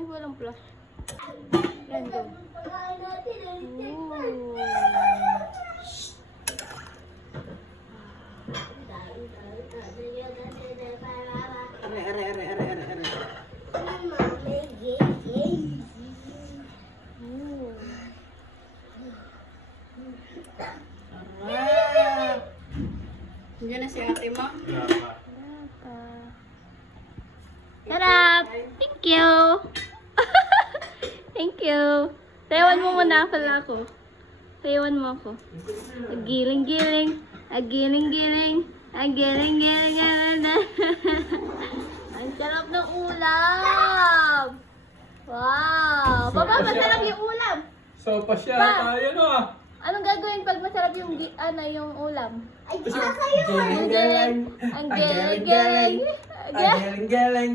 Ay, walang plus. Random. Ooh. Diyan na si ate mo. Sarap! Thank you! Thank you! Sayawan mo muna pala ako. Sayawan mo ako. Agiling-giling, agiling-giling, agiling-giling. Ang sarap ng ulam! Wow! Baba, masarap yung ulam! So, pasya Pa! tayo na. Anong gagawin pag masarap yung, yung ulam? Ang galing-galing. Ang galing-galing. Ang galing-galing.